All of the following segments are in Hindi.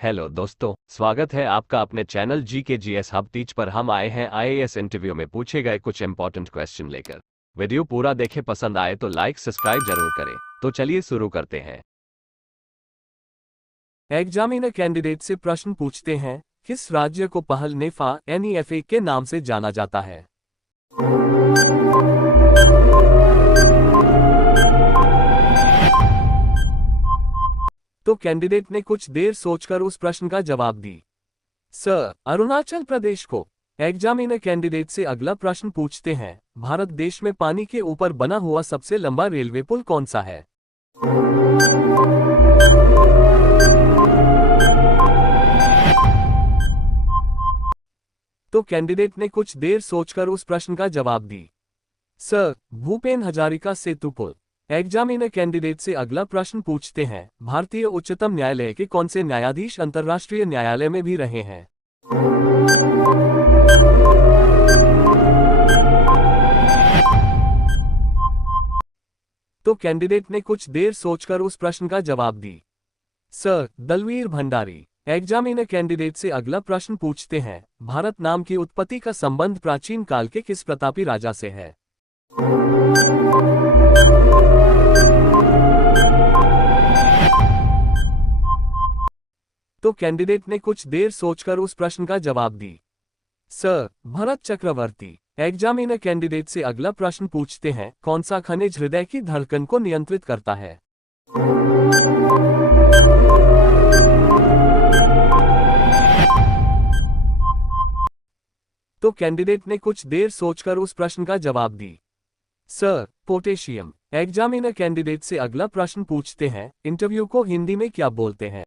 हेलो दोस्तों, स्वागत है आपका अपने चैनल GKGS हब टीच पर। हम आए हैं IAS इंटरव्यू में पूछे गए कुछ इंपॉर्टेंट क्वेश्चन लेकर। वीडियो पूरा देखें, पसंद आए तो लाइक सब्सक्राइब जरूर करें। तो चलिए शुरू करते हैं। एग्जामिनर कैंडिडेट से प्रश्न पूछते हैं, किस राज्य को पहल नेफा NEFA के नाम से जाना जाता है? तो कैंडिडेट ने कुछ देर सोचकर उस प्रश्न का जवाब दी। सर, अरुणाचल प्रदेश को। एग्जामिनर कैंडिडेट से अगला प्रश्न पूछते हैं, भारत देश में पानी के ऊपर बना हुआ सबसे लंबा रेलवे पुल कौन सा है? तो कैंडिडेट ने कुछ देर सोचकर उस प्रश्न का जवाब दी। सर, भूपेन हजारिका सेतु पुल। एग्जामिनर कैंडिडेट से अगला प्रश्न पूछते हैं, भारतीय उच्चतम न्यायालय के कौन से न्यायाधीश अंतर्राष्ट्रीय न्यायालय में भी रहे हैं? तो कैंडिडेट ने कुछ देर सोचकर उस प्रश्न का जवाब दी। Sir, Dalveer Bhandari. Examiner candidate से अगला प्रश्न पूछते हैं, भारत नाम की उत्पत्ति का संबंध प्राचीन काल के किस प्रतापी राजा से है? तो कैंडिडेट ने कुछ देर सोचकर उस प्रश्न का जवाब दी। सर, भरत चक्रवर्ती। एग्जामिनर कैंडिडेट से अगला प्रश्न पूछते हैं, कौन सा खनिज हृदय की धड़कन को नियंत्रित करता है? तो कैंडिडेट ने कुछ देर सोचकर उस प्रश्न का जवाब दी। Sir, potassium. एग्जामिनर कैंडिडेट से अगला प्रश्न पूछते हैं, इंटरव्यू को हिंदी में क्या बोलते हैं?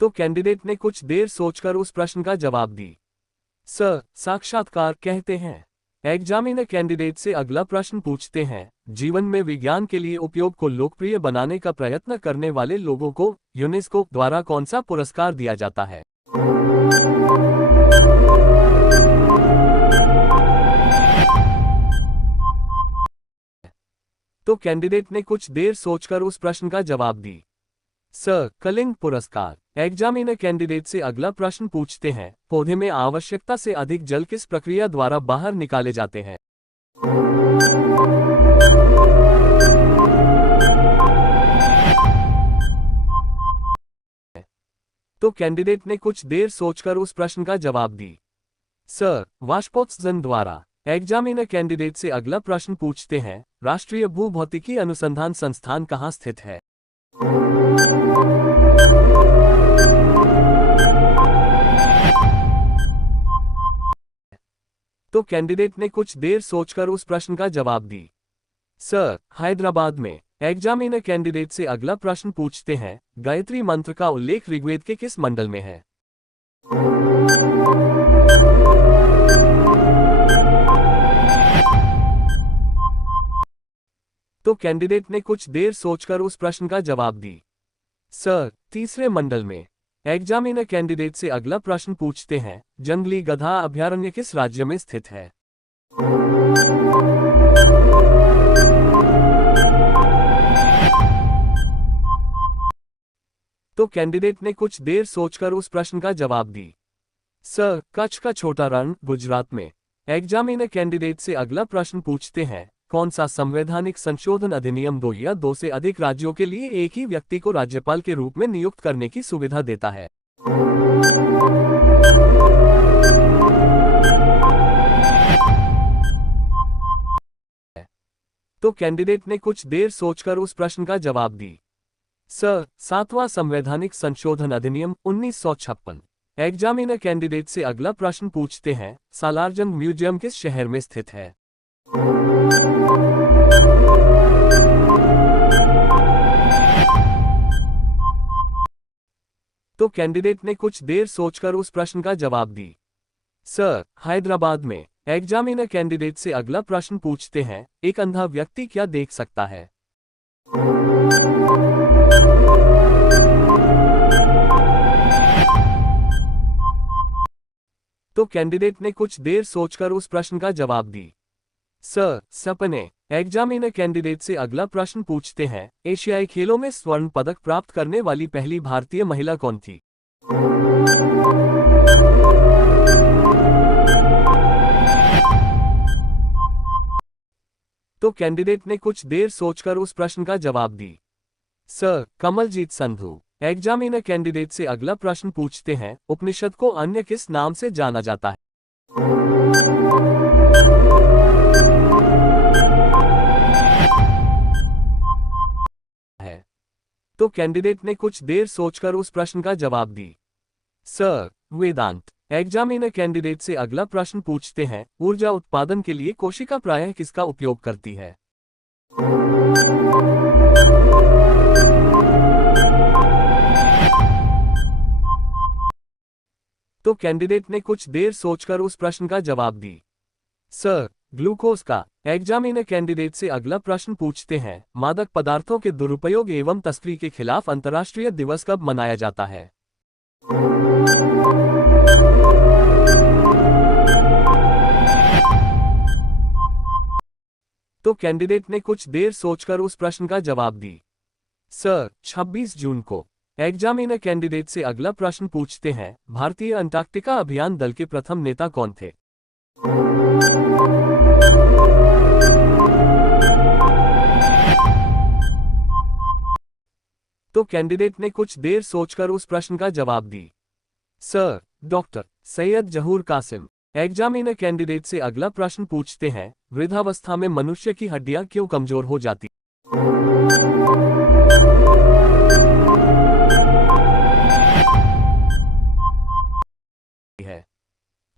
तो कैंडिडेट ने कुछ देर सोचकर उस प्रश्न का जवाब दी। सर, साक्षात्कार कहते हैं। एग्जामिनर कैंडिडेट से अगला प्रश्न पूछते हैं, जीवन में विज्ञान के लिए उपयोग को लोकप्रिय बनाने का प्रयत्न करने वाले लोगों को यूनेस्को द्वारा कौन सा पुरस्कार दिया जाता है? तो कैंडिडेट ने कुछ देर सोचकर उस प्रश्न का जवाब दी। सर, कलिंग पुरस्कार। एग्जामिनर कैंडिडेट से अगला प्रश्न पूछते हैं, पौधे में आवश्यकता से अधिक जल किस प्रक्रिया द्वारा बाहर निकाले जाते हैं? तो कैंडिडेट ने कुछ देर सोचकर उस प्रश्न का जवाब दी। सर, वाष्पोत्सर्जन द्वारा। एग्जामिनर कैंडिडेट से अगला प्रश्न पूछते हैं, राष्ट्रीय भूभौतिकी अनुसंधान संस्थान कहाँ स्थित है? तो कैंडिडेट ने कुछ देर सोचकर उस प्रश्न का जवाब दी। सर, हैदराबाद में। एग्जामिनर कैंडिडेट से अगला प्रश्न पूछते हैं, गायत्री मंत्र का उल्लेख ऋग्वेद के किस मंडल में है? तो कैंडिडेट ने कुछ देर सोचकर उस प्रश्न का जवाब दी। सर, तीसरे मंडल में। एग्जामिनर कैंडिडेट से अगला प्रश्न पूछते हैं, जंगली गधा अभयारण्य किस राज्य में स्थित है? तो कैंडिडेट ने कुछ देर सोचकर उस प्रश्न का जवाब दी। सर, कच्छ का छोटा रण गुजरात में। एग्जामिनर कैंडिडेट से अगला प्रश्न पूछते हैं, कौन सा संवैधानिक संशोधन अधिनियम 2 या 2 से अधिक राज्यों के लिए एक ही व्यक्ति को राज्यपाल के रूप में नियुक्त करने की सुविधा देता है? तो कैंडिडेट ने कुछ देर सोचकर उस प्रश्न का जवाब दी। सर, 7वां संवैधानिक संशोधन अधिनियम 1956। एग्जामिनर कैंडिडेट से अगला प्रश्न पूछते हैं, सालारजंग म्यूजियम किस शहर में स्थित है? तो कैंडिडेट ने कुछ देर सोचकर उस प्रश्न का जवाब दी। सर, हैदराबाद में। एग्जामिनर कैंडिडेट से अगला प्रश्न पूछते हैं, एक अंधा व्यक्ति क्या देख सकता है? तो कैंडिडेट ने कुछ देर सोचकर उस प्रश्न का जवाब दी। सर, सपने। एग्जामिनर कैंडिडेट से अगला प्रश्न पूछते हैं, एशियाई खेलों में स्वर्ण पदक प्राप्त करने वाली पहली भारतीय महिला कौन थी? तो कैंडिडेट ने कुछ देर सोचकर उस प्रश्न का जवाब दी। Sir, Kamaljit Sandhu. Examiner candidate से अगला प्रश्न पूछते हैं, उपनिषद को अन्य किस नाम से जाना जाता है? तो कैंडिडेट ने कुछ देर सोचकर उस प्रश्न का जवाब दी। सर, वेदांत। एग्जामिनर कैंडिडेट से अगला प्रश्न पूछते हैं, ऊर्जा उत्पादन के लिए कोशिका प्रायः किसका उपयोग करती है? तो कैंडिडेट ने कुछ देर सोचकर उस प्रश्न का जवाब दी। सर, ग्लूकोज का। एग्जामिनर कैंडिडेट से अगला प्रश्न पूछते हैं, मादक पदार्थों के दुरुपयोग एवं तस्करी के खिलाफ अंतर्राष्ट्रीय दिवस कब मनाया जाता है? तो कैंडिडेट ने कुछ देर सोचकर उस प्रश्न का जवाब दी। सर, 26 जून को। एग्जामिनर कैंडिडेट से अगला प्रश्न पूछते हैं, भारतीय अंटार्कटिका अभियान दल के प्रथम नेता कौन थे? तो कैंडिडेट ने कुछ देर सोचकर उस प्रश्न का जवाब दी। सर, डॉक्टर सैयद जहूर कासिम। एग्जामिनर कैंडिडेट से अगला प्रश्न पूछते हैं, वृद्धावस्था में मनुष्य की हड्डियां क्यों कमजोर हो जाती है?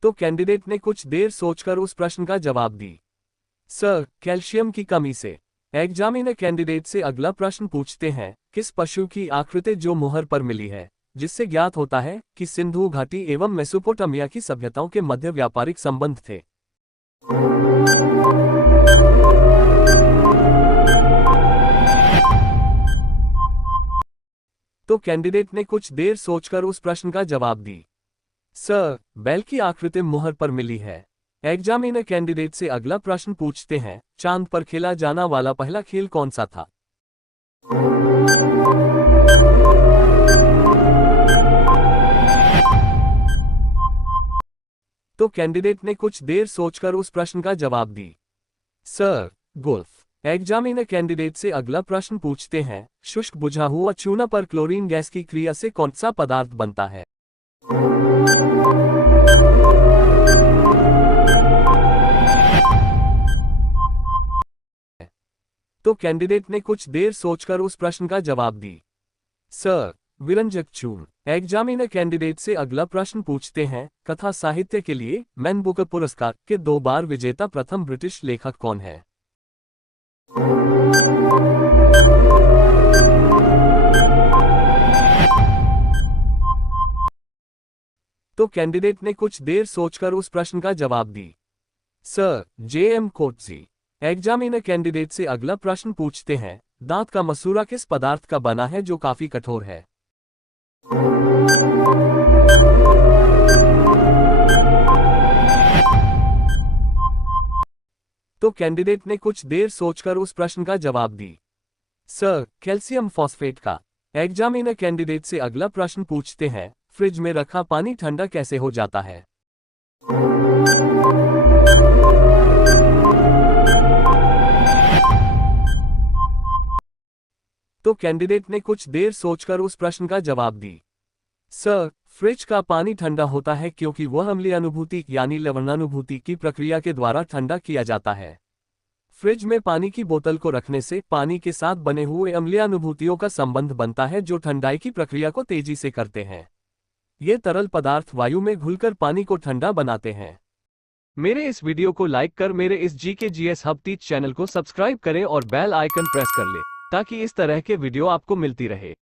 तो कैंडिडेट ने कुछ देर सोचकर उस प्रश्न का जवाब दी। सर, कैल्शियम की कमी से। एग्जामिनर कैंडिडेट से अगला प्रश्न पूछते हैं, किस पशु की आकृति जो मुहर पर मिली है, जिससे ज्ञात होता है कि सिंधु घाटी एवं मेसोपोटामिया की सभ्यताओं के मध्य व्यापारिक संबंध थे? तो कैंडिडेट ने कुछ देर सोचकर उस प्रश्न का जवाब दी। सर, बैल की आकृति मुहर पर मिली है। एग्जामिनर कैंडिडेट से अगला प्रश्न पूछते हैं, चांद पर खेला जाना वाला पहला खेल कौन सा था? तो कैंडिडेट ने कुछ देर सोचकर उस प्रश्न का जवाब दी। Sir, golf. एग्जामिनर कैंडिडेट से अगला प्रश्न पूछते हैं, शुष्क बुझा हुआ चूना पर क्लोरीन गैस की क्रिया से कौन सा पदार्थ बनता है? तो कैंडिडेट ने कुछ देर सोचकर उस प्रश्न का जवाब दी। सर, विरंजक चूर्ण। एग्जामिनर कैंडिडेट से अगला प्रश्न पूछते हैं, कथा साहित्य के लिए मैन बुकर पुरस्कार के 2 बार विजेता प्रथम ब्रिटिश लेखक कौन है? तो कैंडिडेट ने कुछ देर सोचकर उस प्रश्न का जवाब दी। Sir, J.M. Coetzee. Examiner candidate से अगला प्रश्न पूछते हैं, दांत का मसूड़ा किस पदार्थ का बना है जो काफी कठोर है? तो कैंडिडेट ने कुछ देर सोचकर उस प्रश्न का जवाब दी। सर, कैल्शियम फॉस्फेट का। एग्जामिनर कैंडिडेट से अगला प्रश्न पूछते हैं, फ्रिज में रखा पानी ठंडा कैसे हो जाता है? तो कैंडिडेट ने कुछ देर सोचकर उस प्रश्न का जवाब दी। सर, फ्रिज का पानी ठंडा होता है क्योंकि वह अम्लीय अनुभूति यानी लवणानुभूति की प्रक्रिया के द्वारा ठंडा किया जाता है। फ्रिज में पानी की बोतल को रखने से पानी के साथ बने हुए अम्लीय अनुभूतियों का संबंध बनता है जो ठंडाई की प्रक्रिया को तेजी से करते हैं। ये तरल पदार्थ वायु में घुलकर पानी को ठंडा बनाते हैं। मेरे इस वीडियो को लाइक कर मेरे इस GKGS हब टीच चैनल को सब्सक्राइब करें और बेल आइकन प्रेस कर लें ताकि इस तरह के वीडियो आपको मिलती रहे।